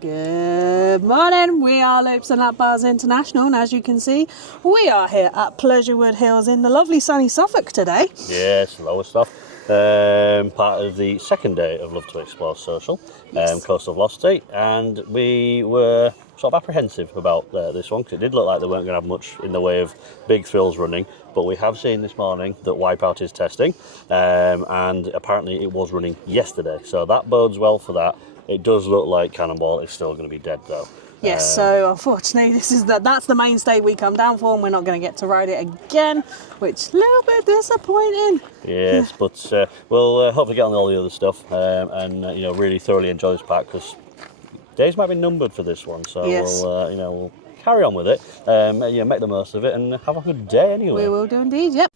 Good morning, we are Loops and Lap Bars International, and as you can see, we are here at Pleasurewood Hills in the lovely sunny Suffolk today. Yes, lower stuff. Part of the second day of LoveTwoExplore Social, Coast of Velocity, and we were sort of apprehensive about this one because it did look like they weren't going to have much in the way of big thrills running, but we have seen this morning that Wipeout is testing, and apparently it was running yesterday, so that bodes well for that. It does look like Cannonball is still going to be dead though. Yes, so unfortunately that's the mainstay we come down for, and we're not going to get to ride it again, which is a little bit disappointing. Yes, but we'll hopefully get on all the other stuff and really thoroughly enjoy this pack because days might be numbered for this one. So yes. we'll carry on with it, make the most of it, and have a good day anyway. We will do indeed. Yep.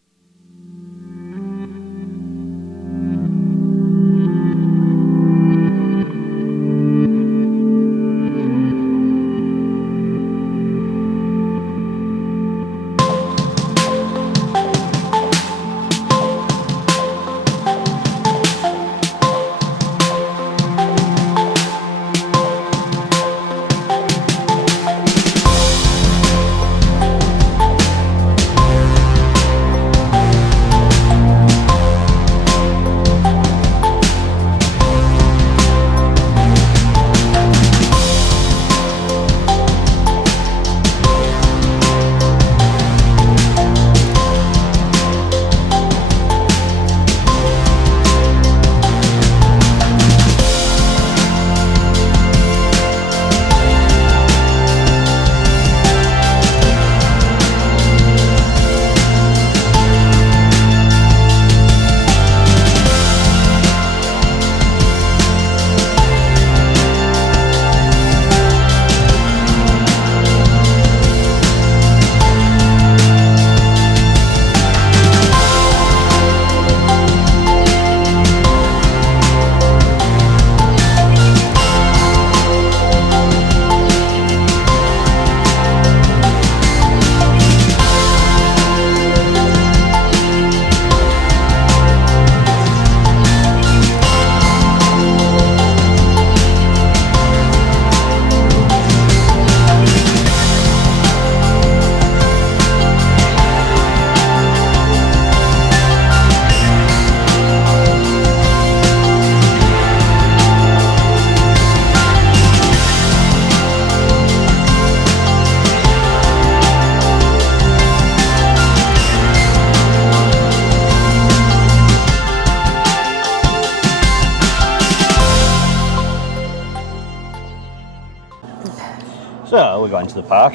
So we're going to the park.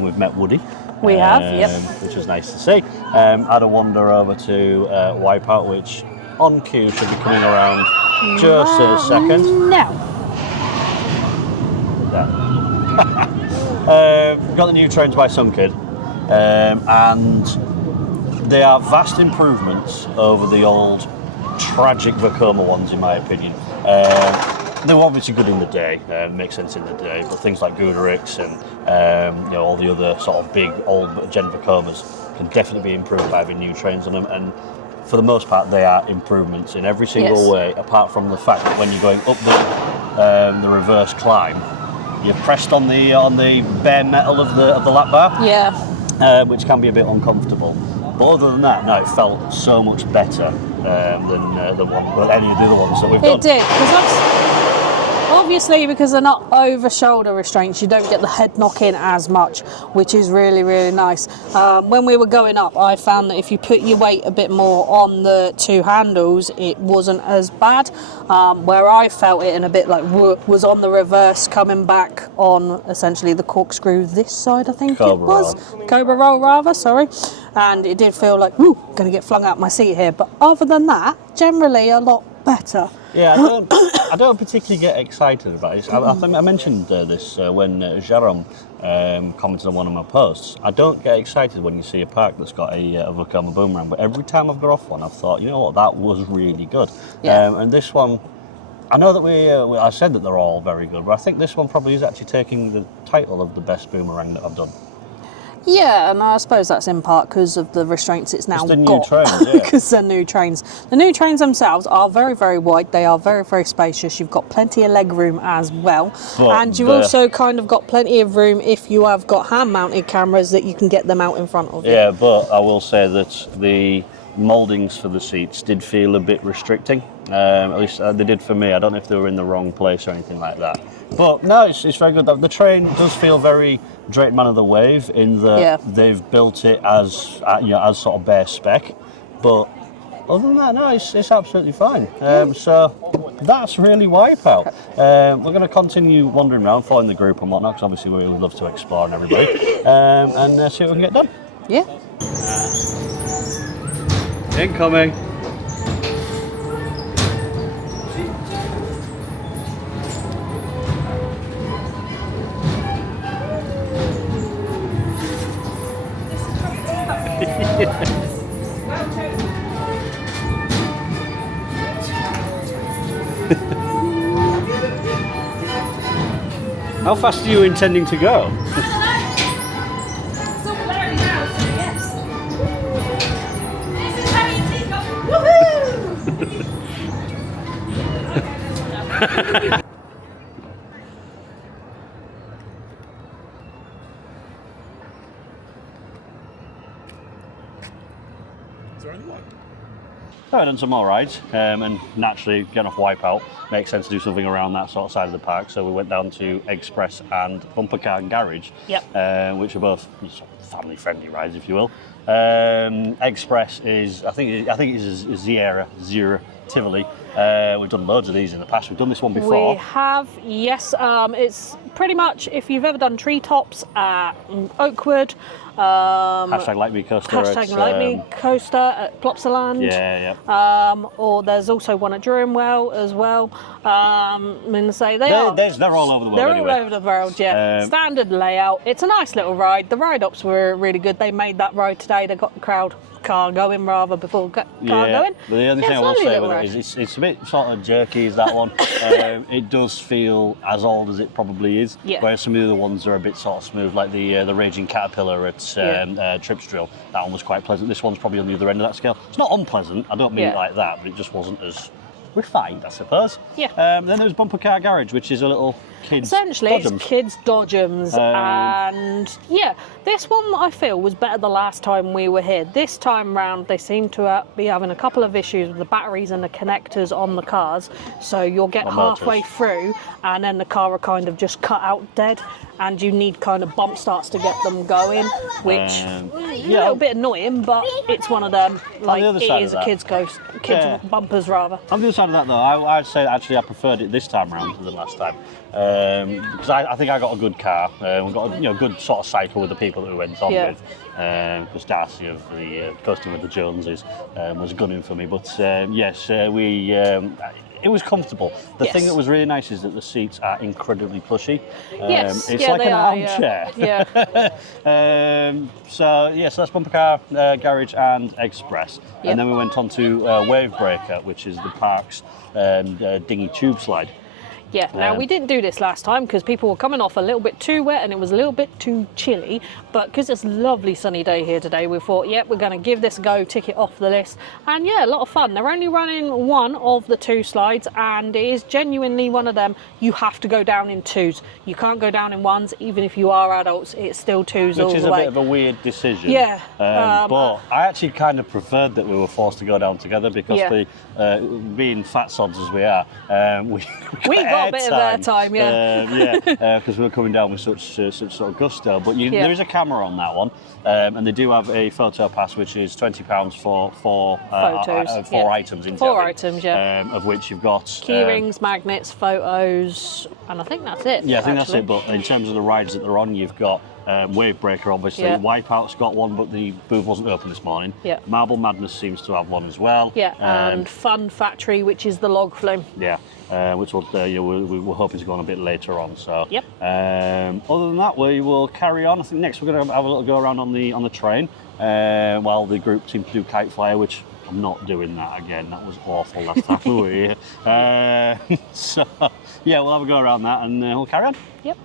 We've met Woody. We have, yep. Which was nice to see. Had a wander over to Wipeout, which on cue should be coming around just a second. No. Got the new trains by Sunkid, and they are vast improvements over the old tragic Vekoma ones, in my opinion. They were obviously good in the day, makes sense in the day, but things like Guderick's and all the other sort of big old gen Vekomas can definitely be improved by having new trains on them, and for the most part they are improvements in every single way, apart from the fact that when you're going up the reverse climb, you're pressed on the bare metal of the lap bar, which can be a bit uncomfortable. But other than that, no, it felt so much better than any of the other ones that we've done. It did, obviously because they're not over shoulder restraints, you don't get the head knock in as much, which is really, really nice. When we were going up, I found that if you put your weight a bit more on the two handles, it wasn't as bad. Where I felt it in a bit like was on the reverse coming back on essentially the corkscrew this side, I think Cobra roll rather, sorry. And it did feel like, ooh, gonna get flung out my seat here. But other than that, generally a lot better. Yeah, I don't particularly get excited about it. I think I mentioned this when Jérôme commented on one of my posts. I don't get excited when you see a park that's got a Vekoma boomerang, but every time I've got off one, I've thought, you know what, that was really good. Yeah. And this one, I know that I said that they're all very good, but I think this one probably is actually taking the title of the best boomerang that I've done. Yeah, and I suppose that's in part because of the restraints it's now It's the new got. trains, yeah. Because they're new trains. The new trains themselves are very, very wide. They are very, very spacious. You've got plenty of leg room as well. But and you've also kind of got plenty of room if you have got hand-mounted cameras that you can get them out in front of you. Yeah, but I will say that the mouldings for the seats did feel a bit restricting. At least they did for me. I don't know if they were in the wrong place or anything like that. But no, it's very good. The train does feel very Drayton Man of the Wave in that they've built it as as sort of bare spec. But other than that, no, it's absolutely fine. So that's really Wipeout. We're going to continue wandering around, following the group and whatnot, because obviously we would love to explore and everybody, and see what we can get done. Yeah. Incoming. How fast are you intending to go? I've done some more rides, and naturally getting off Wipeout makes sense to do something around that sort of side of the park. So we went down to Egg-Spress and Bumper Car and Garage, which are both family-friendly rides, if you will. Egg-Spress is, I think it's Zero Tivoli. We've done loads of these in the past. We've done this one before. We have, yes. It's pretty much if you've ever done treetops at Oakwood. Hashtag Like Me Coaster. Hashtag Like Me Coaster at Plopsaland. Yeah. Or there's also one at Durhamwell as well. I mean, say they're all over the world. They're anyway. all over the world, yeah. Standard layout. It's a nice little ride. The ride-ups were really good. They made that ride today. They got the car going rather before car going. But the only thing I will say with it is it's a bit sort of jerky, is that one. It does feel as old as it probably is, whereas some of the other ones are a bit sort of smooth, like the Raging Caterpillar at Trips Drill. That one was quite pleasant. This one's probably on the other end of that scale. It's not unpleasant, I don't mean it like that, but it just wasn't as refined, I suppose. Yeah. Then there's Bumper Car Garage, which is a little kids' Essentially, dodgems. it's kids' dodgems, and yeah, this one I feel was better the last time we were here. This time round, they seem to be having a couple of issues with the batteries and the connectors on the cars. So you'll get halfway through, and then the car will kind of just cut out dead, and you need kind of bump starts to get them going, which is a little bit annoying, but it's one of them. Like it is a kids' bumpers rather. On the other side of that, though, I'd say actually I preferred it this time round than last time. Because I think I got a good car. We got a good sort of cycle with the people that we went on with. Because Darcy of the Coasting with the Joneses was gunning for me. But it was comfortable. The thing that was really nice is that the seats are incredibly plushy. It's like an armchair. So that's Bumper Car, Garage and Egg-Spress. And then we went on to Wave Breaker, which is the park's dinghy tube slide. Yeah, now we didn't do this last time because people were coming off a little bit too wet and it was a little bit too chilly, but because it's a lovely sunny day here today, we thought, we're going to give this a go, tick it off the list, and a lot of fun. They're only running one of the two slides, and it is genuinely one of them you have to go down in twos. You can't go down in ones, even if you are adults, it's still twos all the way. Which is a bit of a weird decision. Yeah. But I actually kind of preferred that we were forced to go down together because being fat sods as we are, we got a bit of their time, because we were coming down with such sort of gusto. But there is a camera on that one, and they do have a photo pass, which is £20 for four items. Four items, of which you've got key rings, magnets, photos, and I think that's it. Yeah, I think that's it. But in terms of the rides that they're on, you've got Wave Breaker, obviously. Wipeout's got one, but the booth wasn't open this morning. Marble Madness seems to have one as well. And Fun Factory, which is the log flume. Which we're hoping to go on a bit later on. So other than that, we will carry on. I think next we're going to have a little go around on the train while the group seem to do Kite Flyer, which I'm not doing that again. That was awful last time we were here. We'll have a go around that and we'll carry on. Yep.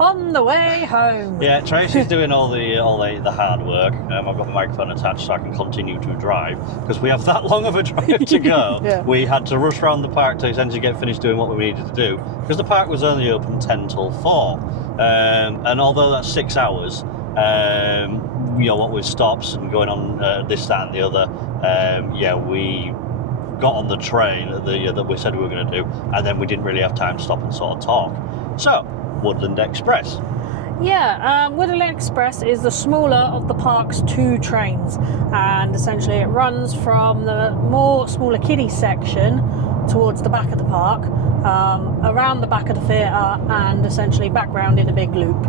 On the way home. Yeah, Tracy's doing all the hard work. I've got the microphone attached so I can continue to drive because we have that long of a drive to go. Yeah. We had to rush around the park to essentially get finished doing what we needed to do because the park was only open 10 till 4. And although that's 6 hours, what with stops and going on this, that, and the other, we got on the train that we said we were going to do, and then we didn't really have time to stop and sort of talk. So, Woodland Express. Yeah, Woodland Express is the smaller of the park's 2 trains, and essentially it runs from the more smaller kiddie section towards the back of the park, around the back of the theatre, and essentially back round in a big loop.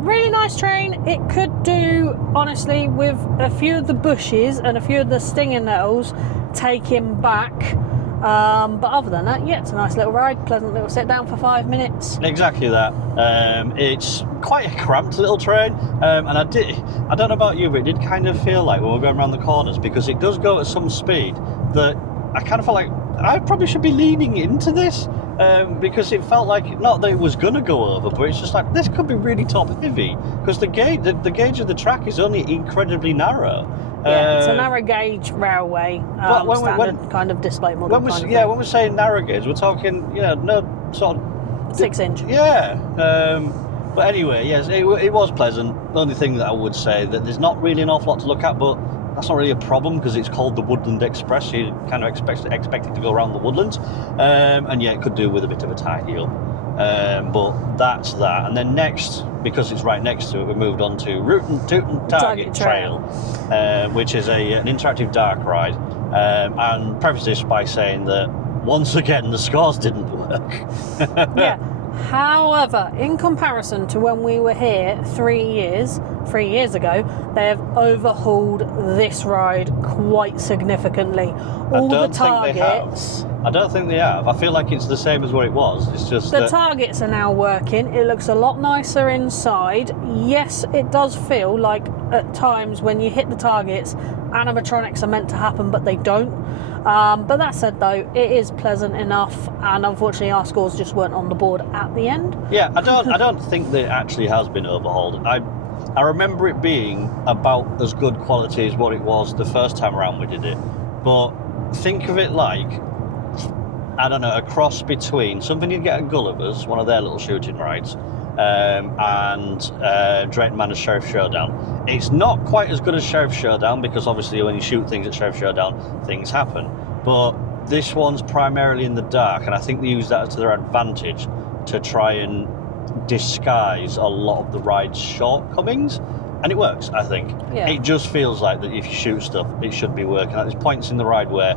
Really nice train. It could do, honestly, with a few of the bushes and a few of the stinging nettles, take him back. But other than that, yeah, it's a nice little ride, pleasant little sit down for 5 minutes. Exactly that. It's quite a cramped little train, and I don't know about you, but it did kind of feel like when we're going around the corners, because it does go at some speed that I kind of felt like I probably should be leaning into this, because it felt like, not that it was going to go over, but it's just like, this could be really top heavy, because the gauge of the track is only incredibly narrow. Yeah, it's a narrow gauge railway, standard kind of display model. When we're saying narrow gauge, we're talking, no sort of 6 inch. Yeah. But anyway, yes, it was pleasant. The only thing that I would say that there's not really an awful lot to look at, but that's not really a problem because it's called the Woodland Express. So you kind of expect it to go around the woodlands, and yeah, it could do with a bit of a tidy up. But that's that. And then next, because it's right next to it, we moved on to Rootin' Tootin' Target Trail, which is an interactive dark ride. And preface this by saying that once again the scores didn't work. Yeah. However, in comparison to when we were here 3 years ago, they have overhauled this ride quite significantly. All the targets. I don't think they have. I feel like it's the same as what it was. It's just the targets are now working. It looks a lot nicer inside. Yes, it does feel like at times when you hit the targets, animatronics are meant to happen, but they don't. But that said, though, it is pleasant enough, and unfortunately, our scores just weren't on the board at the end. Yeah, I don't think that it actually has been overhauled. I remember it being about as good quality as what it was the first time around we did it. But think of it like, I don't know, a cross between something you'd get at Gulliver's, one of their little shooting rides, and Drayton Manor's Sheriff Showdown. It's not quite as good as Sheriff Showdown because obviously when you shoot things at Sheriff Showdown, things happen. But this one's primarily in the dark, and I think they use that to their advantage to try and disguise a lot of the ride's shortcomings. And it works, I think. Yeah. It just feels like that if you shoot stuff, it should be working. Like there's points in the ride where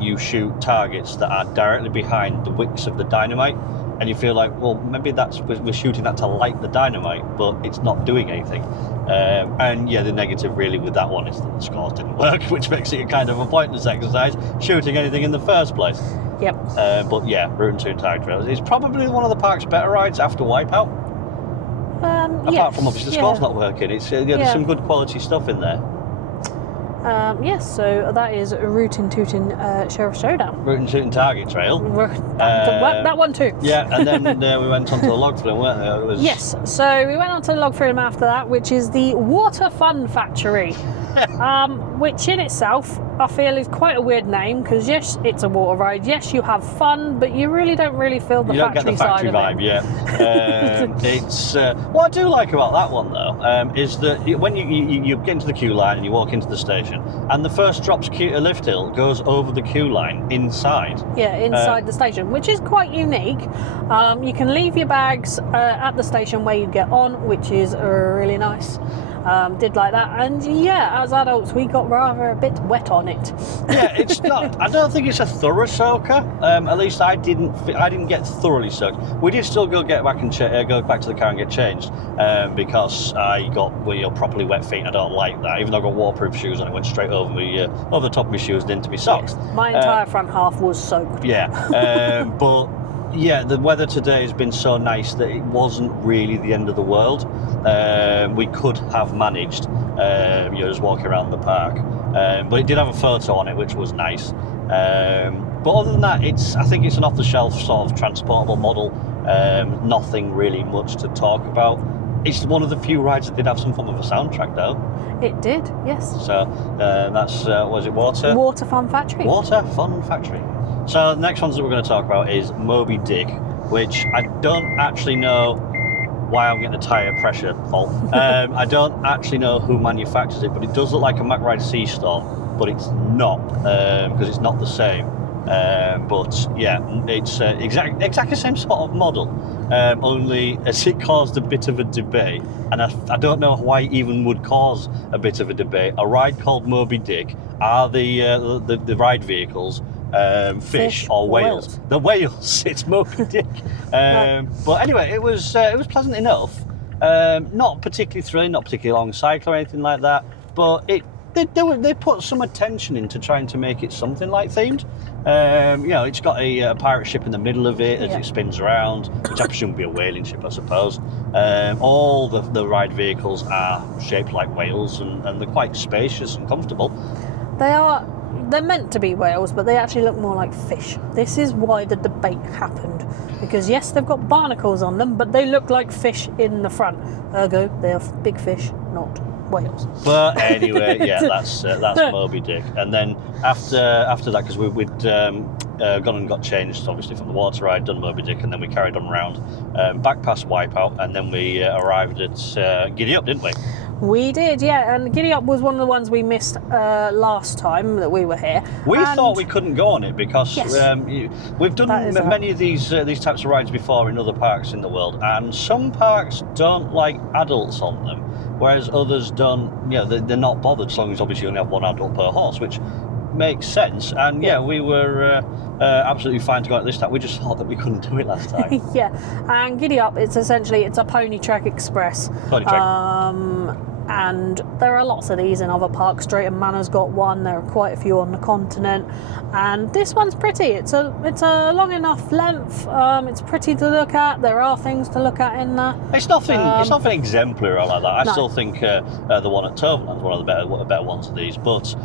you shoot targets that are directly behind the wicks of the dynamite, and you feel like, well, maybe we're shooting that to light the dynamite, but it's not doing anything. And yeah, the negative really with that one is that the scores didn't work, which makes it a kind of a pointless exercise, shooting anything in the first place. Yep. But yeah, Rootin' Tootin' Target Trail is probably one of the park's better rides after Wipeout. Apart from obviously the score's not working, there's some good quality stuff in there. Yes, so that is Rootin' Tootin' Sheriff Showdown. Rootin' Tootin' Target Trail. That one too. Yeah, and then we went on to the log flume, weren't we? Yes, so we went on to the log flume after that, which is the Water Fun Factory, which in itself I feel is quite a weird name because yes, it's a water ride. Yes, you have fun, but you really don't feel the factory side of it. You don't get the factory vibe, yeah. It's what I do like about that one though is that when you get into the queue line and you walk into the station, and the first drops lift hill goes over the queue line inside. Yeah, inside the station, which is quite unique. You can leave your bags at the station where you get on, which is really nice. Did like that, and yeah, as adults we got rather a bit wet on it. Yeah, it's not. I don't think it's a thorough soaker. At least I didn't get thoroughly soaked. We did still go back to the car and get changed because I got properly wet feet. And I don't like that. Even though I got waterproof shoes on, it went straight over the top of my shoes and into my socks. Yes, my entire front half was soaked. Yeah, but. Yeah, the weather today has been so nice that it wasn't really the end of the world. We could have managed, just walking around the park. But it did have a photo on it, which was nice. But other than that, I think it's an off-the-shelf sort of transportable model Nothing really much to talk about. It's one of the few rides that did have some form of a soundtrack, though. It did, yes. So that's, was it Water? Water Fun Factory. Water Fun Factory. So the next ones that we're going to talk about is Moby Dick, which I don't actually know why I'm getting a tyre pressure fault. I don't actually know who manufactures it, but it does look like a MacRide C-Storm, but it's not, because it's not the same. But yeah, it's exactly the same sort of model, only as it caused a bit of a debate, and I don't know why it even would cause a bit of a debate. A ride called Moby Dick, are the ride vehicles fish or whales? The whales. It's Moby Dick. But anyway, it was pleasant enough. Not particularly thrilling, not particularly long cycle or anything like that, but they put some attention into trying to make it something like themed. It's got a pirate ship in the middle of it as it spins around, which I presume would be a whaling ship, I suppose. All the ride vehicles are shaped like whales, and they're quite spacious and comfortable. They're meant to be whales, but they actually look more like fish. This is why the debate happened. Because yes, they've got barnacles on them, but they look like fish in the front. Ergo, they are big fish, not whales. But anyway, yeah, that's Moby Dick. And then after that, because we'd gone and got changed, obviously, from the water ride, done Moby Dick, and then we carried on around, back past Wipeout, and then we arrived at Giddy Up, didn't we? We did, yeah, and Giddy Up was one of the ones we missed last time that we were here. We thought we couldn't go on it because we've done many of these types of rides before in other parks in the world, and some parks don't like adults on them, whereas others don't. They're not bothered as long as obviously you only have one adult per horse, which makes sense. And we were absolutely fine to go at this time. We just thought that we couldn't do it last time. Yeah, and Giddy Up, it's a pony track express. Pony track. And there are lots of these in other parks. Drayton Manor's got one. There are quite a few on the continent, and this one's pretty. It's a long enough length. It's pretty to look at. There are things to look at in there. It's nothing exemplary or like that. I still think the one at Toverland's one of the better ones of these. But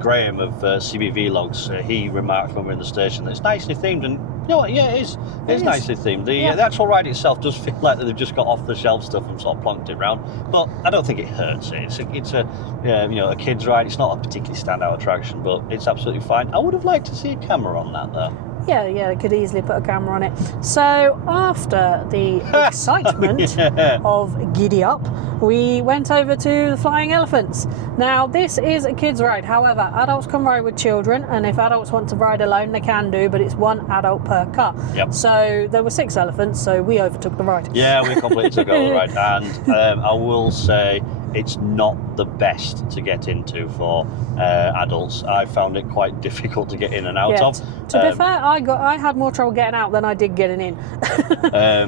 Graham of CBV Logs, he remarked when we were in the station that it's nicely themed, and you know what? Yeah, it is. It's nicely themed. The actual ride itself does feel like that they've just got off the shelf stuff and sort of plonked it around, but I don't think it hurts. It's a kids ride. It's not a particularly standout attraction, but it's absolutely fine. I would have liked to see a camera on that though. Yeah, I could easily put a camera on it. So after the excitement of Giddy Up, we went over to the Flying Elephants. Now, this is a kids' ride. However, adults can ride with children, and if adults want to ride alone, they can do, but it's one adult per car. Yep. So there were 6 elephants, so we overtook the ride. Yeah, we completely took over the ride, and I will say it's not the best to get into for adults. I found it quite difficult to get in and out of. To be fair, I had more trouble getting out than I did getting in.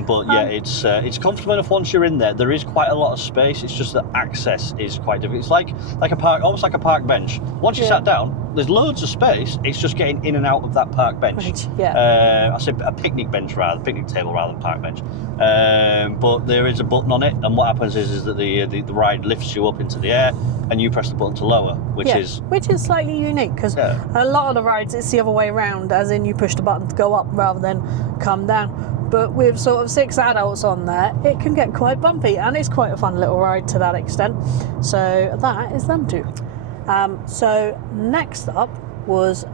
But yeah, it's comfortable enough once you're in there. There is quite a lot of space. It's just that access is quite difficult. It's like a park, almost like a park bench. Once you sat down, there's loads of space. It's just getting in and out of that park bench. I say a picnic table rather than park bench. But there is a button on it, and what happens is that the ride lifts you up into the air, and you press the button to lower, which is slightly unique, because a lot of the rides it's the other way around, as in you push the button to go up rather than come down. But with sort of 6 adults on there, it can get quite bumpy, and it's quite a fun little ride to that extent. So that is them two. So next up was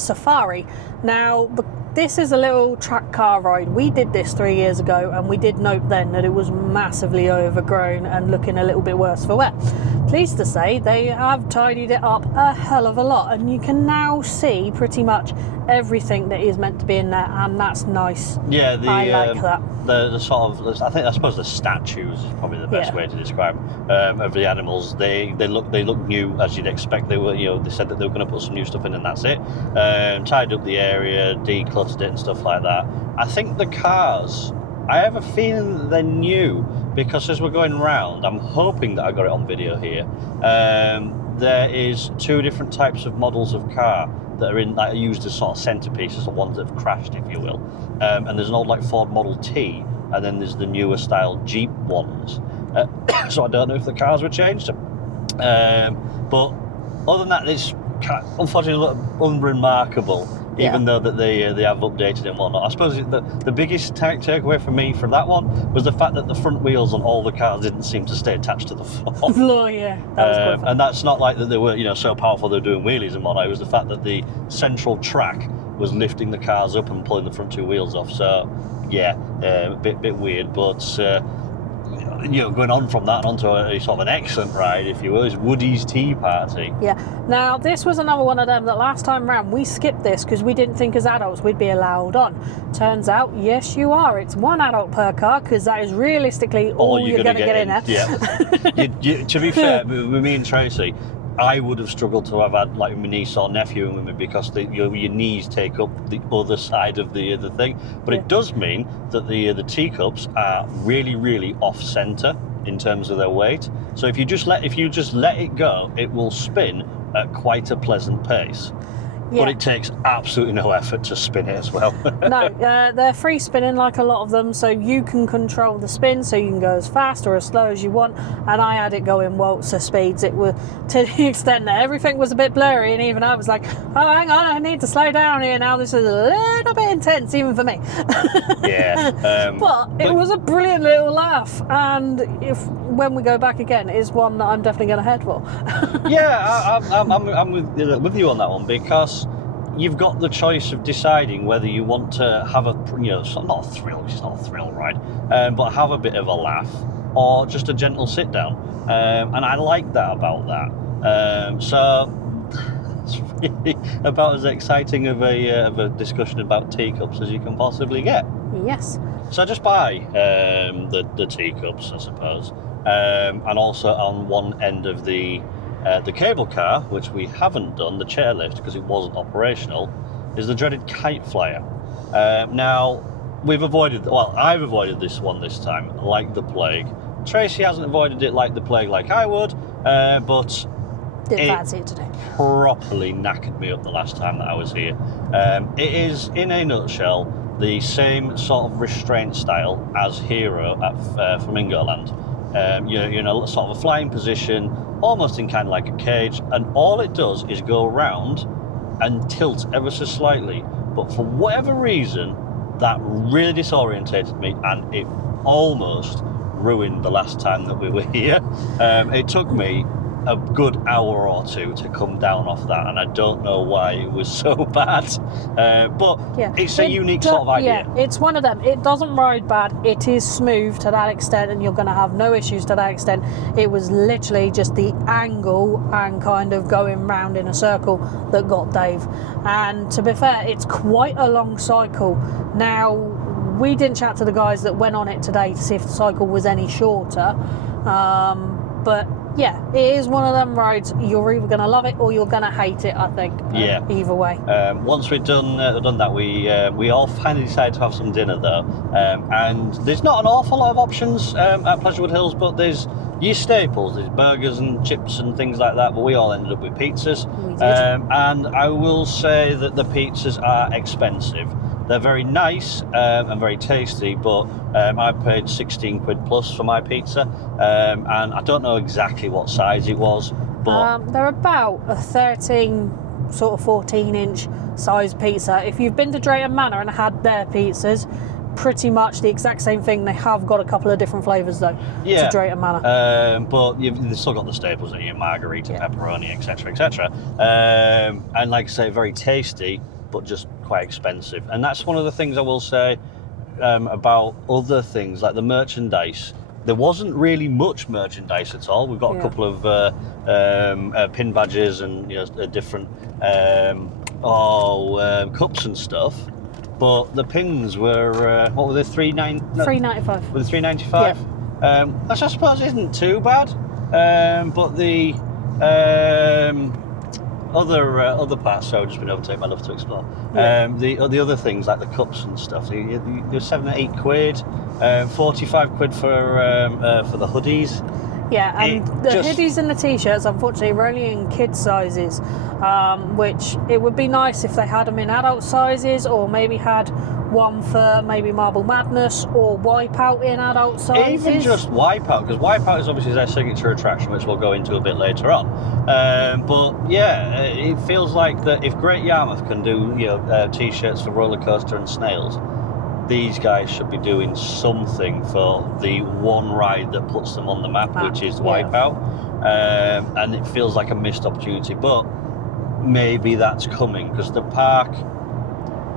Safari. Now, this is a little track car ride. We did this 3 years ago, and we did note then that it was massively overgrown and looking a little bit worse for wear. Pleased to say they have tidied it up a hell of a lot, and you can now see pretty much everything that is meant to be in there, and that's nice. Yeah, I like that. The sort of, I suppose the statues is probably the best way to describe of the animals. They look new, as you'd expect. They were, they said that they were going to put some new stuff in, and that's it. Tied up the area, decluttered it, and stuff like that. I think the cars, I have a feeling that they're new, because as we're going round, I'm hoping that I got it on video here. There is 2 different types of models of car that are used as sort of centerpieces, the ones that have crashed, if you will. And there's an old Ford Model T, and then there's the newer style Jeep ones. So I don't know if the cars were changed. But other than that, it's unfortunately unremarkable even though that they have updated it and whatnot. I suppose the biggest takeaway for me from that one was the fact that the front wheels on all the cars didn't seem to stay attached to the floor. Floor, yeah. That was quite fun. And that's not like that they were, so powerful they were doing wheelies and whatnot. It was the fact that the central track was lifting the cars up and pulling the front two wheels off. So, yeah, a bit weird, but going on from that and onto a sort of an excellent ride, if you will, is Woody's Tea Party. Yeah. Now, this was another one of them that last time round we skipped this because we didn't think as adults we'd be allowed on. Turns out, yes, you are. It's one adult per car because that is realistically all you're going to get in there. Yeah. To be fair, with me and Tracy, I would have struggled to have had like my niece or nephew with me because your knees take up the other side of the thing. But it does mean that the teacups are really, really off centre in terms of their weight. So if you just let it go, it will spin at quite a pleasant pace. Yeah. But it takes absolutely no effort to spin it as well. No, they're free spinning like a lot of them, so you can control the spin, so you can go as fast or as slow as you want. And I had it going waltzer speeds. It was to the extent that everything was a bit blurry, and even I was like, "Oh, hang on, I need to slow down here now. This is a little bit intense, even for me." Yeah. But it was a brilliant little laugh, and when we go back again, it is one that I'm definitely going to head for. Yeah, I'm with you on that one because you've got the choice of deciding whether you want to have not a thrill, which is not a thrill ride, but have a bit of a laugh or just a gentle sit down. And I like that about that. So it's really about as exciting of a discussion about teacups as you can possibly get. Yes. So just buy the teacups, I suppose. And also on one end of the cable car, which we haven't done, the chairlift, because it wasn't operational, is the dreaded kite flyer. Now, I've avoided this one this time, like the plague. Tracy hasn't avoided it like the plague like I would, but didn't fancy it today. Properly knackered me up the last time that I was here. It is, in a nutshell, the same sort of restraint style as Hero at Flamingo Land. You're in a sort of a flying position, almost in kind of like a cage, and all it does is go around and tilt ever so slightly. But for whatever reason, that really disorientated me, and it almost ruined the last time that we were here. It took me a good hour or two to come down off that, and I don't know why it was so bad. But yeah, it's a unique sort of idea. Yeah, it's one of them. It doesn't ride bad. It is smooth to that extent, and you're going to have no issues to that extent. It was literally just the angle and kind of going round in a circle that got Dave. And to be fair, it's quite a long cycle. Now, we didn't chat to the guys that went on it today to see if the cycle was any shorter. But yeah, it is one of them rides. You're either going to love it or you're going to hate it, I think. Yeah. Either way. Once we've done that, we all finally decided to have some dinner though. And there's not an awful lot of options at Pleasurewood Hills, but there's your staples. There's burgers and chips and things like that, but we all ended up with pizzas. We did. And I will say that the pizzas are expensive. They're very nice and very tasty, but I paid 16 quid plus for my pizza, and I don't know exactly what size it was, but they're about a 13, sort of 14-inch size pizza. If you've been to Drayton Manor and had their pizzas, pretty much the exact same thing. They have got a couple of different flavours though. Yeah. To Drayton Manor. But you've still got the staples in your margarita, pepperoni, etc., etc. And like I say, very tasty, but just quite expensive. And that's one of the things I will say about other things like the merchandise. There wasn't really much merchandise at all. We've got a couple of pin badges and different cups and stuff. But the pins were what were they? $3.95. Were they $3.95? Yeah. Which I suppose isn't too bad. But the other parts, so I've just been overtaken by LoveTwoExplore. Yeah. The other things like the cups and stuff, they're 7 or 8 quid, 45 quid for the hoodies. Yeah, and the hoodies and the t-shirts, unfortunately, were only in kids sizes, which it would be nice if they had them in adult sizes, or maybe had one for maybe Marble Madness or Wipeout in adult sizes. Even just Wipeout, because Wipeout is obviously their signature attraction, which we'll go into a bit later on. But yeah, it feels like that if Great Yarmouth can do t-shirts for roller coaster and snails, these guys should be doing something for the one ride that puts them on the map, which is Wipeout. And it feels like a missed opportunity, but maybe that's coming because the park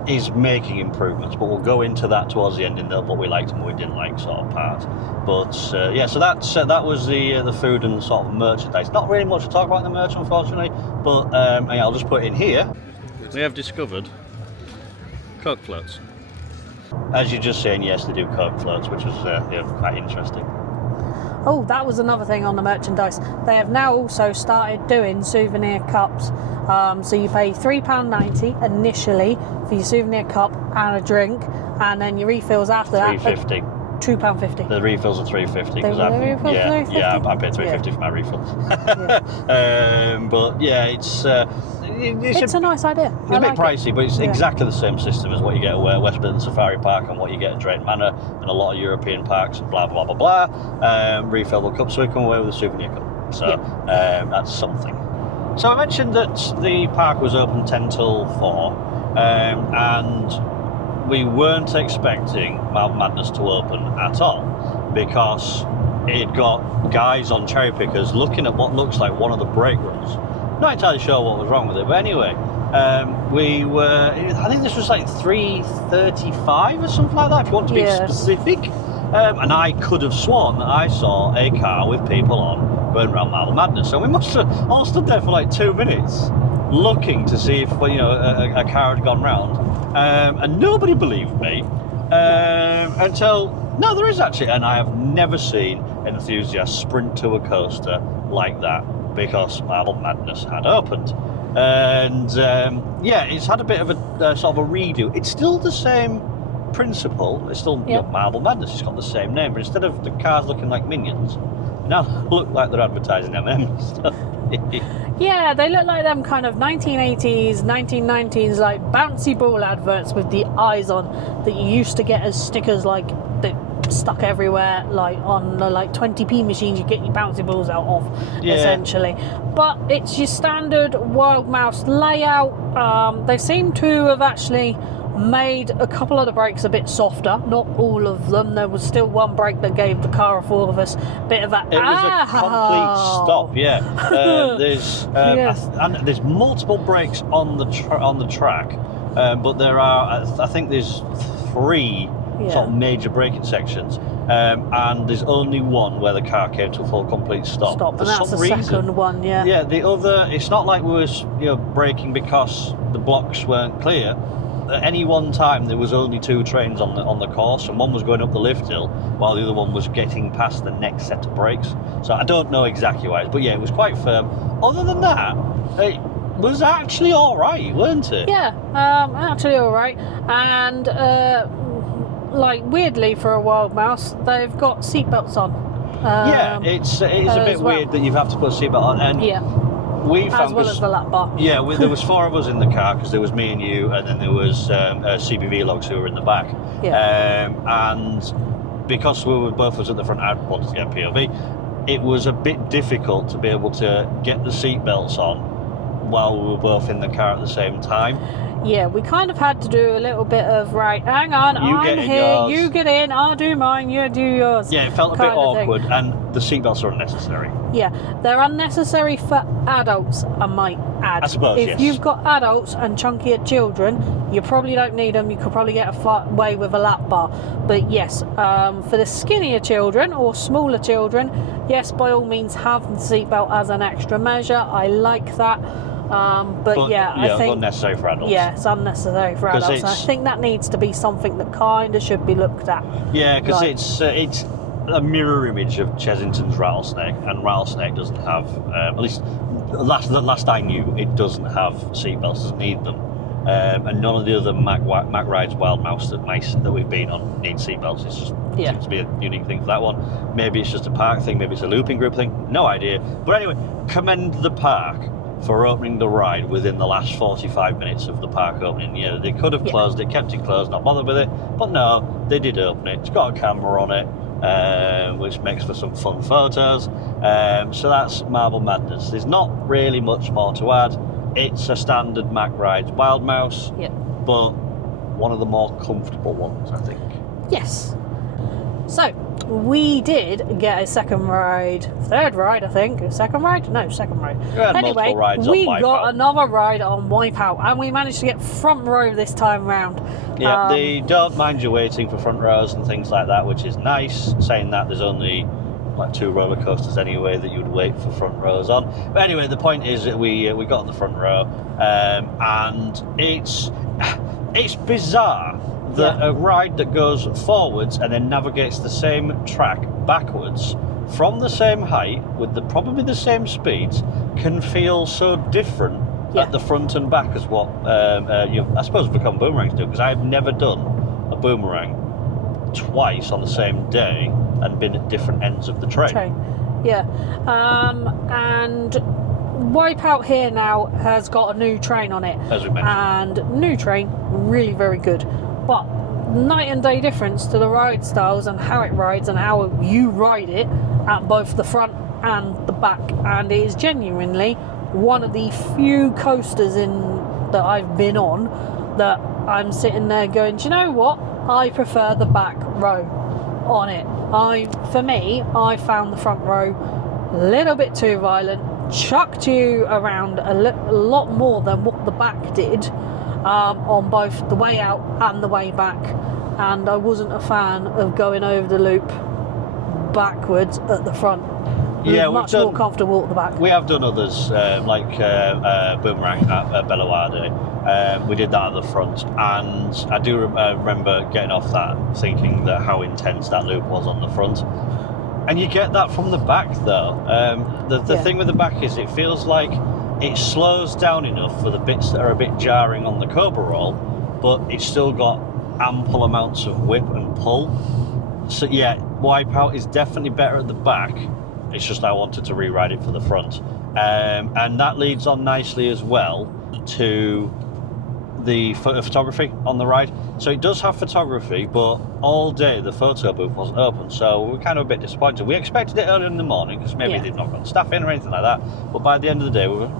is making improvements, but we'll go into that towards the end in what we liked and what we didn't like sort of part. But yeah, so that was the food and sort of merchandise. Not really much to talk about in the merch, unfortunately, but yeah, I'll just put it in here. We have discovered Coke floats. As you're just saying, yes, they do Coke floats, which was quite interesting. Oh, that was another thing on the merchandise. They have now also started doing souvenir cups. So you pay £3.90 initially for your souvenir cup and a drink, and then your refills after that. £3.50. £2.50. The refills are £3.50 because I paid £3.50 for my refills. But yeah, it's a nice idea. It's a bit pricey, but it's exactly the same system as what you get at Westburton Safari Park and what you get at Drayton Manor and a lot of European parks and blah blah blah blah. Refillable cups, so we come away with a souvenir cup. So that's something. So I mentioned that the park was open 10 till 4, and we weren't expecting Marble Madness to open at all because it got guys on cherry pickers looking at what looks like one of the brake runs. Not entirely sure what was wrong with it, but anyway, I think this was like 3:35 or something like that, if you want to be specific. And I could have sworn that I saw a car with people on going around Marble Madness. So we must have all stood there for like 2 minutes looking to see if a car had gone round. And nobody believed me until, no, there is actually, and I have never seen an enthusiast sprint to a coaster like that because Marble Madness had opened. And yeah, it's had a bit of a sort of a redo. It's still the same principle, it's still Marble Madness, it's got the same name, but instead of the cars looking like Minions, they now look like they're advertising M&M stuff. Yeah, they look like them kind of 1980s, 1990s like bouncy ball adverts with the eyes on that you used to get as stickers like that stuck everywhere, like on the like 20p machines you get your bouncy balls out of, essentially. But it's your standard Wild Mouse layout. They seem to have actually made a couple of the brakes a bit softer, not all of them. There was still one brake that gave the car of all of us a bit of a it was a complete stop. There's multiple brakes on the track, but there are, I think there's 3 sort of major braking sections, and there's only one where the car came to a full complete stop. And that's the second one. Yeah, the other, it's not like we was braking because the blocks weren't clear. At any one time there was only 2 trains on the course, and one was going up the lift hill while the other one was getting past the next set of brakes. So I don't know exactly why, but yeah, it was quite firm. Other than that, it was actually alright, weren't it? Yeah, actually alright. And like weirdly for a Wild Mouse, they've got seatbelts on. It is a bit weird that you have to put a seatbelt on, and we found, as well as the lap bar. Yeah, there was 4 of us in the car because there was me and you, and then there was CBV logs who were in the back. And because we were both of us at the front, I wanted to get POV. It was a bit difficult to be able to get the seatbelts on while we were both in the car at the same time. Yeah, we kind of had to do a little bit of, right, hang on, I'm here, you get in, I'll do mine, you do yours. Yeah, it felt a bit awkward, and the seatbelts are unnecessary. Yeah, they're unnecessary for adults, I might add. I suppose, if you've got adults and chunkier children, you probably don't need them. You could probably get away with a lap bar. But yes, for the skinnier children or smaller children, yes, by all means have the seatbelt as an extra measure. I like that. But yeah, I think it's unnecessary for adults. Yeah, it's unnecessary for adults. I think that needs to be something that kind of should be looked at. Yeah, because it's a mirror image of Chesington's Rattlesnake, and Rattlesnake doesn't have, at least the last I knew, it doesn't have seatbelts, doesn't need them. And none of the other Mac Rides Wild Mouse that we've been on need seatbelts. It's just seems to be a unique thing for that one. Maybe it's just a park thing, maybe it's a looping group thing, no idea. But anyway, commend the park for opening the ride within the last 45 minutes of the park opening. Yeah, they could have closed it, kept it closed, not bothered with it, but no, they did open it. It's got a camera on it, which makes for some fun photos. So that's Marble Madness. There's not really much more to add. It's a standard Mack Rides Wild Mouse, but one of the more comfortable ones, I think. Yes. So, we did get a third ride, I think. Second ride. Anyway, we got another ride on Wipeout, and we managed to get front row this time round. Yeah, they don't mind you waiting for front rows and things like that, which is nice. Saying that, there's only like 2 roller coasters anyway that you would wait for front rows on. But anyway, the point is that we got on the front row, and it's bizarre that a ride that goes forwards and then navigates the same track backwards from the same height with probably the same speeds can feel so different at the front and back as what I suppose become boomerangs do, because I've never done a boomerang twice on the same day and been at different ends of the train. And Wipeout here now has got a new train on it, as we mentioned, and new train, really very good, but night and day difference to the ride styles and how it rides and how you ride it at both the front and the back. And it is genuinely one of the few coasters that I've been on that I'm sitting there going, do you know what, I prefer the back row on it. For me, I found the front row a little bit too violent, chucked you around a lot more than what the back did, on both the way out and the way back, and I wasn't a fan of going over the loop backwards at the front. Much more comfortable at the back. We have done others, like Boomerang at Bellewaerde. We did that at the front, and I do remember getting off that thinking that how intense that loop was on the front. And you get that from the back though. The thing with the back is it feels like it slows down enough for the bits that are a bit jarring on the Cobra roll, but it's still got ample amounts of whip and pull. So yeah, Wipeout is definitely better at the back. It's just I wanted to rewrite it for the front. And that leads on nicely as well to the photography on the ride. So it does have photography, but all day the photo booth wasn't open, so we were kind of a bit disappointed. We expected it earlier in the morning because maybe they've not got staff in or anything like that, but by the end of the day we were,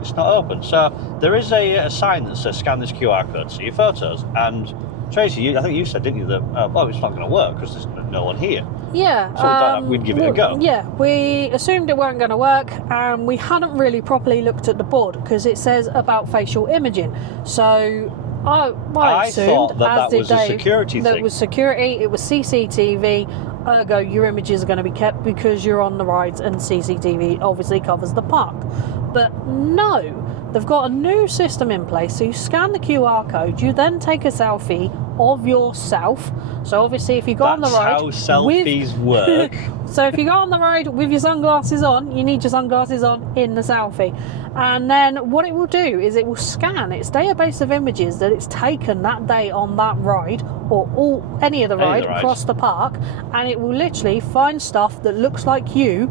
it's not open. So there is a sign that says scan this QR code, see your photos. And Tracy, I think you said, didn't you, that it's not going to work because there's no one here. Yeah. So we thought we'd give it a go. Yeah, we assumed it weren't going to work, and we hadn't really properly looked at the board because it says about facial imaging. So I assumed, thought that was a security thing. That it was security, it was CCTV, ergo your images are going to be kept because you're on the rides, and CCTV obviously covers the park. But no, they've got a new system in place, so you scan the QR code, you then take a selfie of yourself. So obviously if you go on the ride... That's how selfies work. So if you go on the ride with your sunglasses on, you need your sunglasses on in the selfie. And then what it will do is it will scan its database of images that it's taken that day on that ride, or any of the ride across the park, and it will literally find stuff that looks like you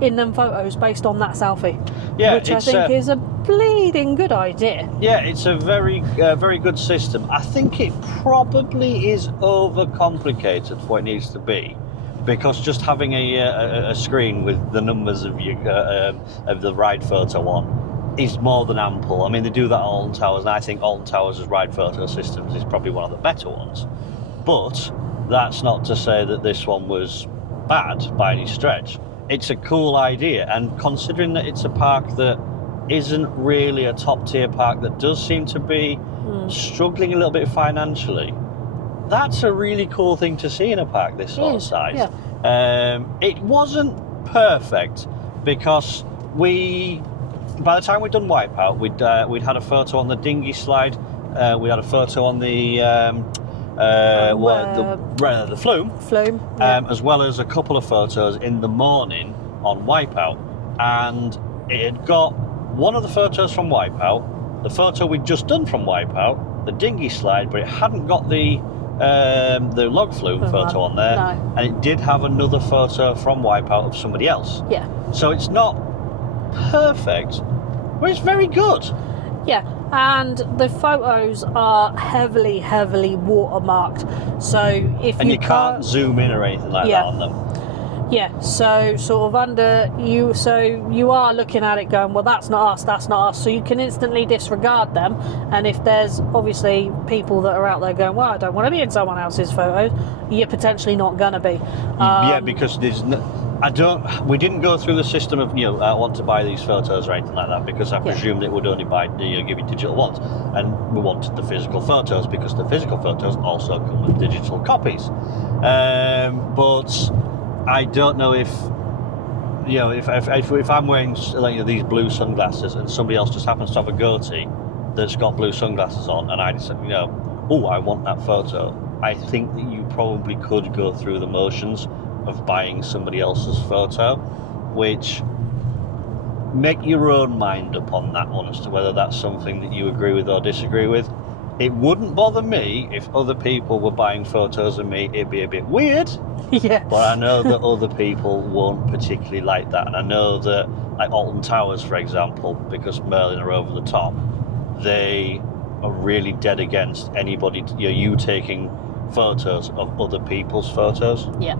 in them photos based on that selfie. Yeah, which I think is a bleeding good idea. Yeah, it's a very good system. I think it probably is overcomplicated for what it needs to be, because just having a screen with the numbers of the ride photo on is more than ample. I mean, they do that at Alton Towers, and I think Alton Towers' ride photo systems is probably one of the better ones. But that's not to say that this one was bad by any stretch. It's a cool idea, and considering that it's a park that isn't really a top tier park, that does seem to be struggling a little bit financially, that's a really cool thing to see in a park this sort of size. Yeah. It wasn't perfect because by the time we'd done Wipeout, we'd had a photo on the dinghy slide, we had a photo on the flume, as well as a couple of photos in the morning on Wipeout, and it had got one of the photos from Wipeout, the photo we'd just done from Wipeout, the dinghy slide, but it hadn't got the log flume photo on there, and it did have another photo from Wipeout of somebody else. Yeah. So it's not perfect, Well, it's very good. Yeah, and the photos are heavily watermarked. So if And you you can't zoom in or anything like Yeah. that on them. Yeah, so sort of under you, so you are looking at it going, well, that's not us, so you can instantly disregard them. And if there's obviously people that are out there going, well, I don't want to be in someone else's photos, you're potentially not going to be. Yeah, because there's we didn't go through the system of, I want to buy these photos or anything like that, because I presumed it would only give you digital ones. And we wanted the physical photos because the physical photos also come with digital copies. But I don't know if I'm wearing these blue sunglasses and somebody else just happens to have a goatee that's got blue sunglasses on, and I just I want that photo. I think that you probably could go through the motions of buying somebody else's photo, which make your own mind up on that one as to whether that's something that you agree with or disagree with. It wouldn't bother me if other people were buying photos of me. It'd be a bit weird. Yeah. But I know that other people won't particularly like that. And I know that, like Alton Towers, for example, because Merlin are over the top, they are really dead against anybody, you taking photos of other people's photos. Yeah.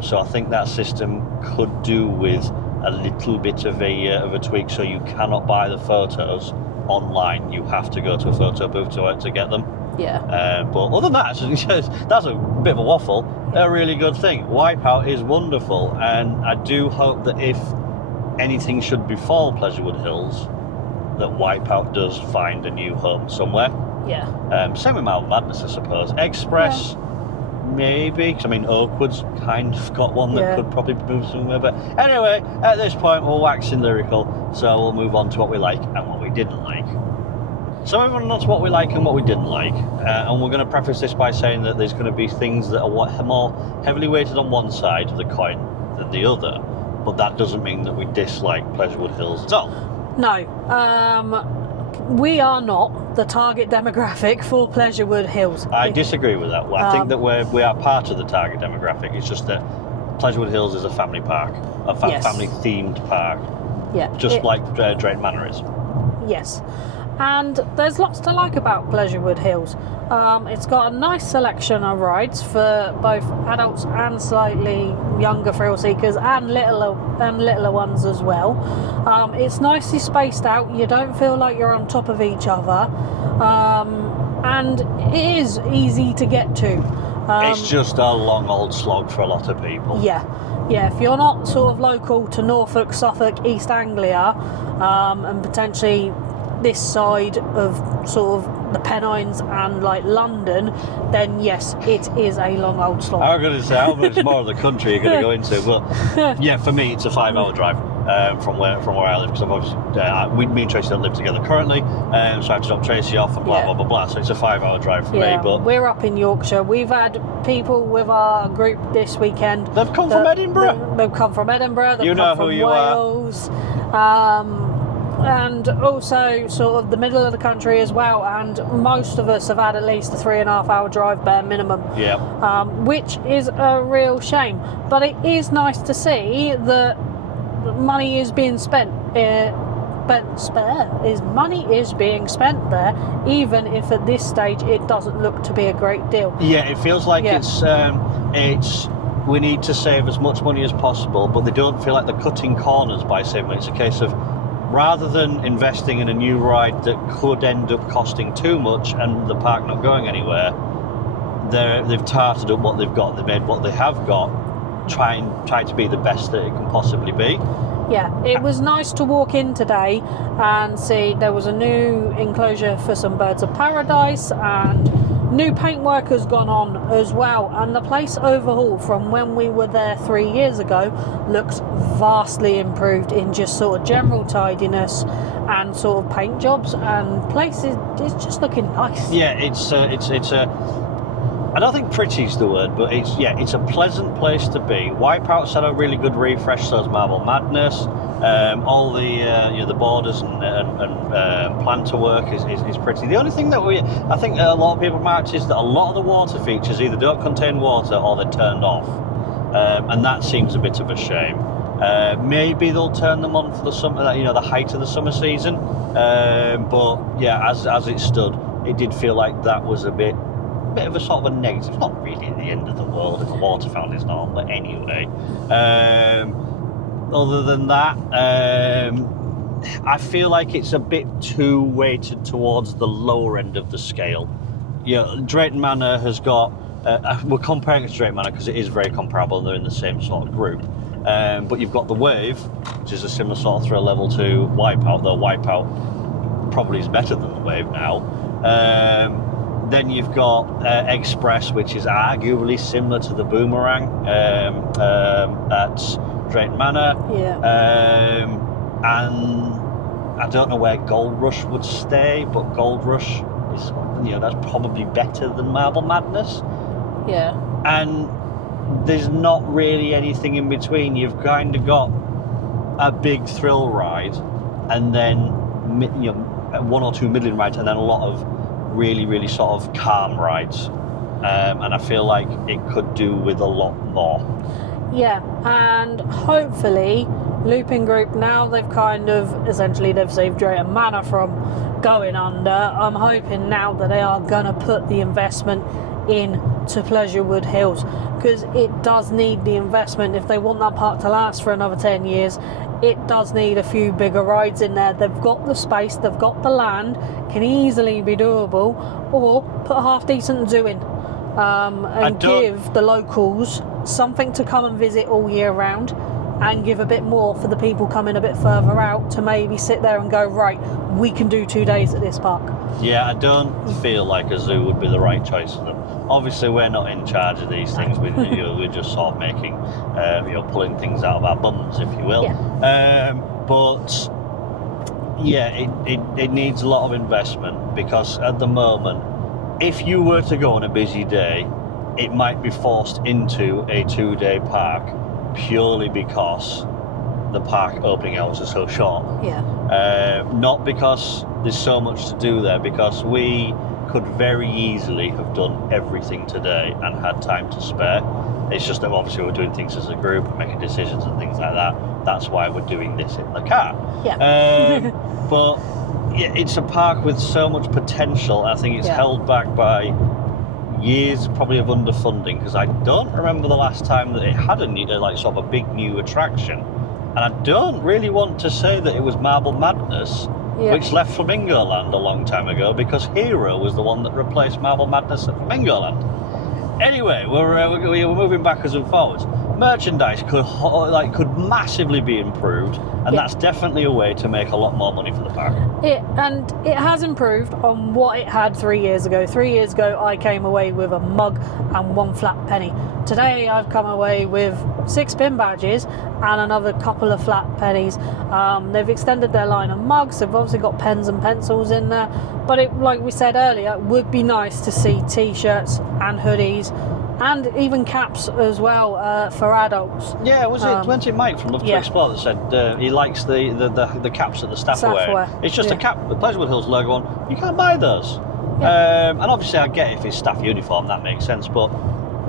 So I think that system could do with a little bit of a tweak, so you cannot buy the photos online. You have to go to a photo booth to get them. Yeah. But other than that, that's a bit of a waffle. A really good thing. Wipeout is wonderful, and I do hope that if anything should befall Pleasurewood Hills, that Wipeout does find a new home somewhere. Yeah. Same with Mountain Madness, I suppose. Egg-Spress, maybe. 'Cause, I mean, Oakwood's kind of got one that could probably move somewhere. But anyway, at this point, we're waxing lyrical, so we'll move on to what we like and what we didn't like. So everyone knows what we like and what we didn't like, and we're going to preface this by saying that there's going to be things that are more heavily weighted on one side of the coin than the other, but that doesn't mean that we dislike Pleasurewood Hills at all. No, we are not the target demographic for Pleasurewood Hills. I disagree with that. I think that we are part of the target demographic. It's just that Pleasurewood Hills is a family park, a family-themed park, just like Drayton Manor is. Yes. And there's lots to like about Pleasurewood Hills. It's got a nice selection of rides for both adults and slightly younger thrill seekers, and littler ones as well. It's nicely spaced out. You don't feel like you're on top of each other, and it is easy to get to. It's just a long old slog for a lot of people. Yeah. If you're not sort of local to Norfolk, Suffolk, East Anglia, and potentially this side of sort of the Pennines and like London, then yes, it is a long old slog. I was going to say how much more of the country you're going to go into, but yeah, for me it's a 5-hour drive from where I live, because I've obviously me and Tracy don't live together currently, so I have to drop Tracy off and blah blah blah. So it's a 5-hour drive for me. But we're up in Yorkshire. We've had people with our group this weekend. They've come from Edinburgh. They've come from Edinburgh. They've you know come who from you Wales. And also sort of the middle of the country as well, and most of us have had at least a 3.5-hour drive bare minimum, which is a real shame, but it is nice to see that money is being spent money is being spent there, even if at this stage it doesn't look to be a great deal. It feels like it's we need to save as much money as possible, but they don't feel like they're cutting corners by saving money. It's a case of, rather than investing in a new ride that could end up costing too much and the park not going anywhere, they've tarted up what they've got. They've made what they have got try to be the best that it can possibly be. Yeah, it was nice to walk in today and see there was a new enclosure for some birds of paradise, and new paintwork has gone on as well, and the place overall from when we were there 3 years ago looks vastly improved in just sort of general tidiness and sort of paint jobs, and place is just looking nice. It's I don't think pretty's the word, but it's a pleasant place to be. Wipeout's had a really good refresh, so has Marble Madness. All the borders and planter work is pretty. The only thing that I think a lot of people marked is that a lot of the water features either don't contain water or they're turned off, and that seems a bit of a shame. Maybe they'll turn them on for the summer, you know, the height of the summer season. But yeah, as it stood, it did feel like that was a bit of a sort of a negative. It's not really the end of the world if a water fountain is not, but anyway. Other than that, I feel like it's a bit too weighted towards the lower end of the scale. You know, Drayton Manor has got, we're comparing it to Drayton Manor because it is very comparable, they're in the same sort of group. But you've got the Wave, which is a similar sort of thrill level to Wipeout, though Wipeout probably is better than the Wave now. Then you've got Egg-Spress, which is arguably similar to the Boomerang at Drayton Manor. Yeah. And I don't know where Gold Rush would stay, but Gold Rush is, you know, that's probably better than Marble Madness. Yeah. And there's not really anything in between. You've kind of got a big thrill ride, and then, you know, one or two middling rides, and then a lot of really sort of calm rides. And I feel like it could do with a lot more. Yeah, and hopefully Looping Group, now they've kind of essentially they've saved Drayton Manor from going under. I'm hoping now that they are gonna put the investment into Pleasurewood Hills, because it does need the investment if they want that park to last for another 10 years. It does need a few bigger rides in there. They've got the space, they've got the land, can easily be doable, or put a half decent zoo in, and give the locals something to come and visit all year round, and give a bit more for the people coming a bit further out to maybe sit there and go, right, we can do 2 days at this park. Yeah, I don't feel like a zoo would be the right choice for them. Obviously, we're not in charge of these things. We're just sort of making, pulling things out of our bums, if you will. Yeah. But yeah, it needs a lot of investment, because at the moment, if you were to go on a busy day, it might be forced into a 2-day park purely because the park opening hours are so short. Yeah. Not because there's so much to do there, because we could very easily have done everything today and had time to spare. It's just that obviously we're doing things as a group, making decisions and things like that. That's why we're doing this in the car. Yeah. But yeah, it's a park with so much potential. I think it's held back by years probably of underfunding, because I don't remember the last time that it had a new, like sort of a big new attraction. And I don't really want to say that it was Marble Madness, which left Flamingo Land a long time ago, because Hero was the one that replaced Marble Madness at Flamingo Land. Anyway, we're moving backwards and forwards. Merchandise could massively be improved, and that's definitely a way to make a lot more money for the park. It has improved on what it had 3 years ago. 3 years ago, I came away with a mug and 1 flat penny. Today, I've come away with 6 pin badges and another couple of flat pennies. They've extended their line of mugs. They've obviously got pens and pencils in there. But like we said earlier, it would be nice to see T-shirts and hoodies, and even caps as well for adults. Yeah, wasn't it Mike from LoveTwoExplore that said he likes the caps that the staff are wearing? It's just a cap, the Pleasurewood Hills logo on. You can't buy those. And obviously I get if it's staff uniform, that makes sense, but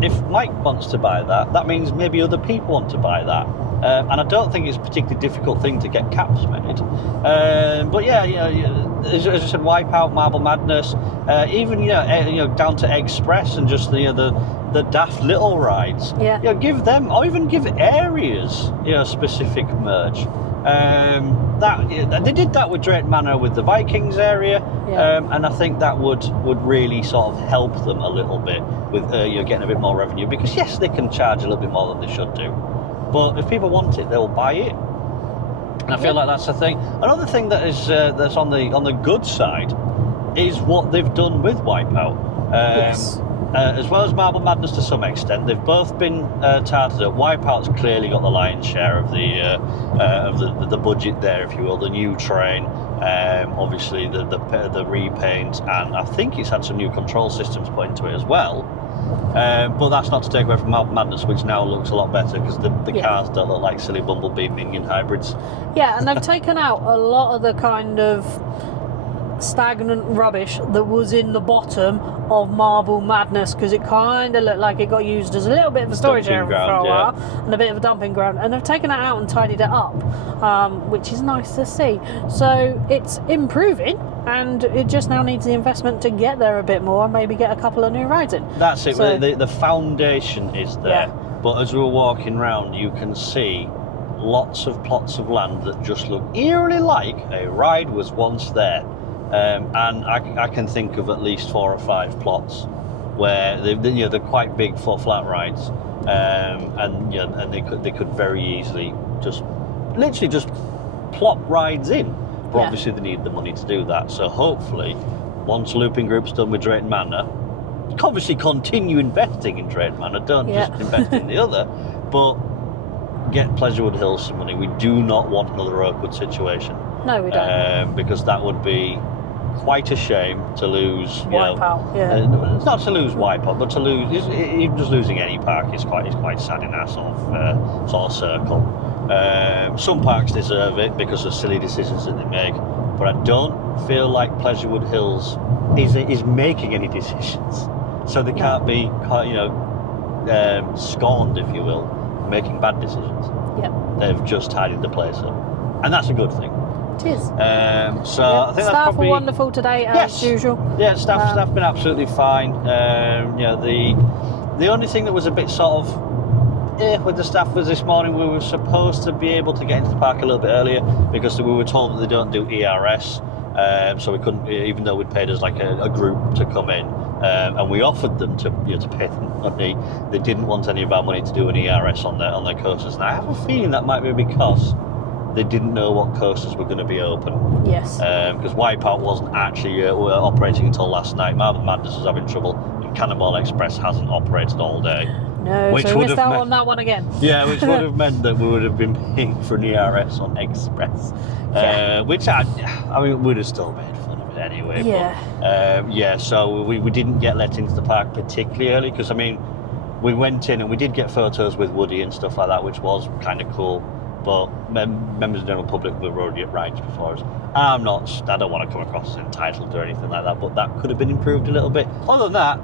if Mike wants to buy that, that means maybe other people want to buy that. And I don't think it's a particularly difficult thing to get caps made. But yeah, as I said, Wipeout, Marble Madness, even down to Egg-Spress and just the daft little rides. Yeah. Give them, or even give areas, specific merch. They did that with Drayton Manor with the Vikings area, and I think that would really sort of help them a little bit with getting a bit more revenue, because yes, they can charge a little bit more than they should do, but if people want it, they'll buy it. And I feel like that's the thing. Another thing that is that's on the good side is what they've done with Wipeout. Yes. As well as Marble Madness to some extent, they've both been targeted at. Wipeout's clearly got the lion's share of the budget there, if you will. The new train, obviously the repaint, and I think it's had some new control systems put into it as well. But that's not to take away from Marble Madness, which now looks a lot better because the cars don't look like silly Bumblebee Minion hybrids. Yeah, and they've taken out a lot of the kind of stagnant rubbish that was in the bottom of Marble Madness, because it kind of looked like it got used as a little bit of a storage area for a while and a bit of a dumping ground, and they've taken it out and tidied it up, which is nice to see. So it's improving, and it just now needs the investment to get there a bit more and maybe get a couple of new rides in. That's it. So, the foundation is there, but as we were walking around, you can see lots of plots of land that just look eerily like a ride was once there. And I can think of at least 4 or 5 plots where they're quite big for flat rides, and they could very easily literally just plop rides in. But obviously they need the money to do that. So hopefully, once Looping Group's done with Drayton Manor, obviously continue investing in Drayton Manor. Don't just invest in the other, but get Pleasurewood Hills some money. We do not want another Oakwood situation. No, we don't. Because that would be quite a shame to lose. Wipeout, not to lose Wipeout, but to lose even just losing any park is quite sad in our sort of circle. Some parks deserve it because of silly decisions that they make, but I don't feel like Pleasurewood Hills is making any decisions, so they can't be scorned, if you will, making bad decisions. They've just tidied the place up, and that's a good thing. It is. So I think that's staff probably were wonderful today, as usual. Yeah, staff been absolutely fine. The only thing that was a bit sort of with the staff was this morning we were supposed to be able to get into the park a little bit earlier because we were told that they don't do ERS, so we couldn't, even though we'd paid as like a group to come in, and we offered them to pay them money. They didn't want any of our money to do an ERS on their coasters, and I have a feeling that might be because they didn't know what coasters were going to be open. Yes. Because Wipeout wasn't actually operating until last night. Marble Madness was having trouble, and Cannonball Express hasn't operated all day. No, which so we would missed out on that one again. Yeah, which would have meant that we would have been paying for an ERS on Egg-Spress, which I mean would have still made fun of it anyway. Yeah. But, so we didn't get let into the park particularly early because I mean we went in and we did get photos with Woody and stuff like that, which was kind of cool. But members of the general public were already at rides before us. I don't want to come across as entitled or anything like that, but that could have been improved a little bit. Other than that,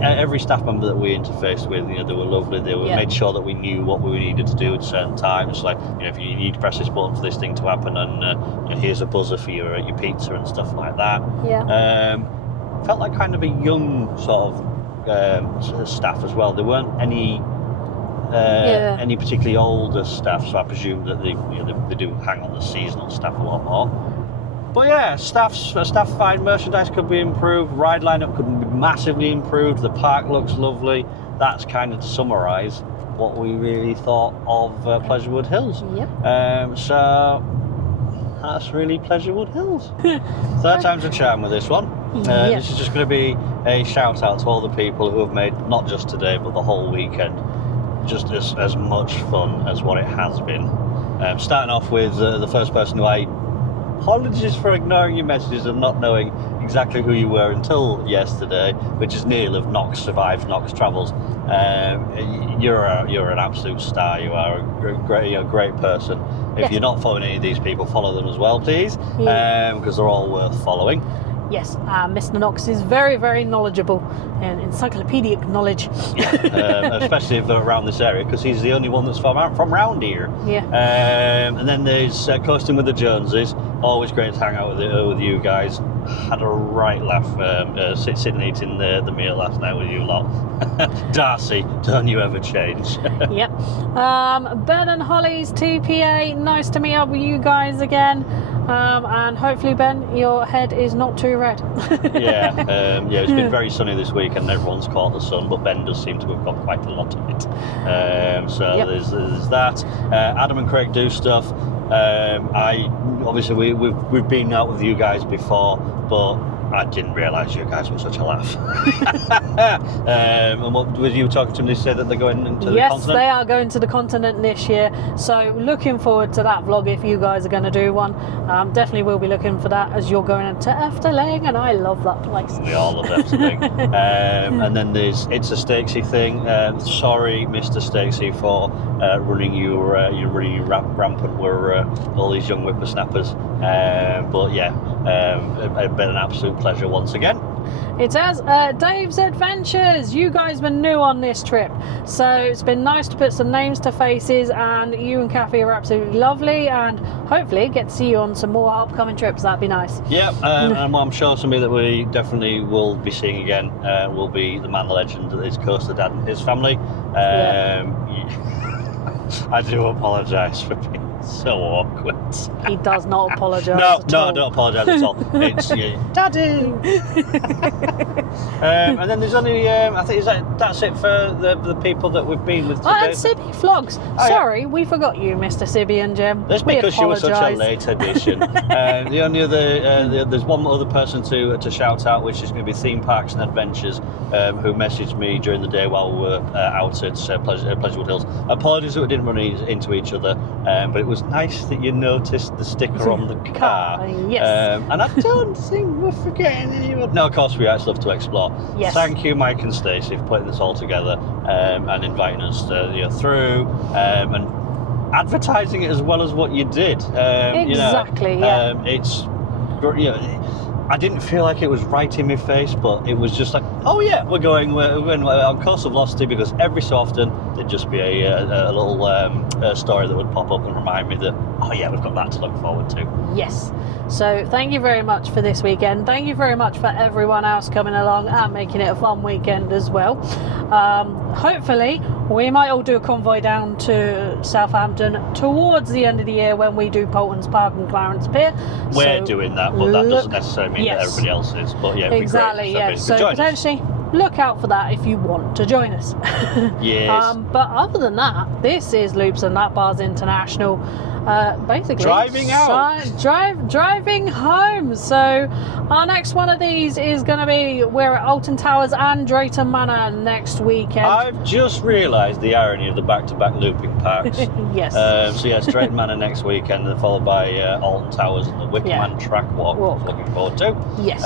every staff member that we interfaced with, they were lovely. They made sure that we knew what we needed to do at certain times. Like, if you need to press this button for this thing to happen, and here's a buzzer for your pizza and stuff like that. Yeah. Felt like kind of a young sort of staff as well. There weren't any particularly older staff, so I presume that they do hang on the seasonal staff a lot more. But yeah, staff fine. Merchandise could be improved. Ride lineup could be massively improved. The park looks lovely. That's kind of to summarise what we really thought of Pleasurewood Hills. Yep. So that's really Pleasurewood Hills. Third time's a charm with this one. This is just going to be a shout out to all the people who have made not just today but the whole weekend just as much fun as what it has been. Starting off with the first person who apologies for ignoring your messages and not knowing exactly who you were until yesterday, which is Neil of Knox Survives, Knox Travels. You're an absolute star. You are a great person. If you're not following any of these people, follow them as well, please, because they're all worth following. Yes, Mr. Knox is very, very knowledgeable and encyclopedic knowledge. Especially if they're around this area, because he's the only one that's from round here. Yeah. And then there's Coasting with the Joneses. Always great to hang out with you guys. Had a right laugh sitting eating the meal last night with you lot. Darcy, don't you ever change. Yep. Ben and Holly's TPA, nice to meet up with you guys again. And hopefully, Ben, your head is not too red. It's been very sunny this week and everyone's caught the sun, but Ben does seem to have got quite a lot of it. There's that. Adam and Craig do stuff. Obviously we've been out with you guys before, but I didn't realise you guys were such a laugh. And what was you talking to them? They said that they're going into the continent? Yes, they are going to the continent this year. So looking forward to that vlog if you guys are going to do one. Definitely will be looking for that as you're going into Efteling, and I love that place. We all love Efteling. And then there's It's a Stakesy thing. Sorry, Mr. Stakesy, for running you rampant with all these young whippersnappers. But yeah, It's been an absolute pleasure once again. It has. Dave's Adventures. You guys were new on this trip, so it's been nice to put some names to faces, and you and Kathy are absolutely lovely, and hopefully get to see you on some more upcoming trips. That'd be nice. Yeah, and I'm sure somebody that we definitely will be seeing again will be the man, the legend that is Coaster Dad and his family. I do apologise for being so awkward. He does not apologise. No, at all. I don't apologise at all. It's Daddy. And then there's only, I think that's it for the people that we've been with today. Oh, and Sibby Vlogs. Sorry, we forgot you, Mr. Sibby and Jem. That's because you were such a late addition. The only other, there's one other person to shout out, which is going to be Theme Parks and Adventures, who messaged me during the day while we were out at Pleasurewood Hills. Apologies that we didn't run into each other, but it was nice that you noticed the sticker on the car. Yes. And I don't think we're forgetting anyone. No, of course we are. It's Love to Explore. Yes. Thank you, Mike and Stacey, for putting this all together and inviting us through and advertising it as well as what you did. Exactly. It's, I didn't feel like it was right in my face, but it was just like, oh yeah, we're going on Course of Velocity, because every so often there'd just be a little story that would pop up and remind me that, oh yeah, we've got that to look forward to. Yes. So thank you very much for this weekend. Thank you very much for everyone else coming along and making it a fun weekend as well. Hopefully we might all do a convoy down to Southampton towards the end of the year when we do Polton's Park and Clarence Pier. We're doing that, but that doesn't necessarily mean that everybody else is. But yeah, exactly. It'd be great. So potentially look out for that if you want to join us. Yes. But other than that, this is Loops and Nut Bars International. Basically driving out, driving home. So our next one of these is going to be, we're at Alton Towers and Drayton Manor next weekend. I've just realised the irony of the back-to-back looping parks. Yes. So yes, Drayton Manor next weekend, and followed by Alton Towers and the Wickerman Track Walk. Looking forward to. Yes.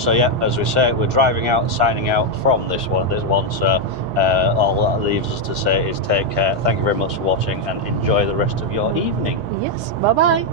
So yeah, as we say, we're driving out and signing out from this one. So all that leaves us to say is take care. Thank you very much for watching and enjoy the rest of your evening. Yes. Bye bye.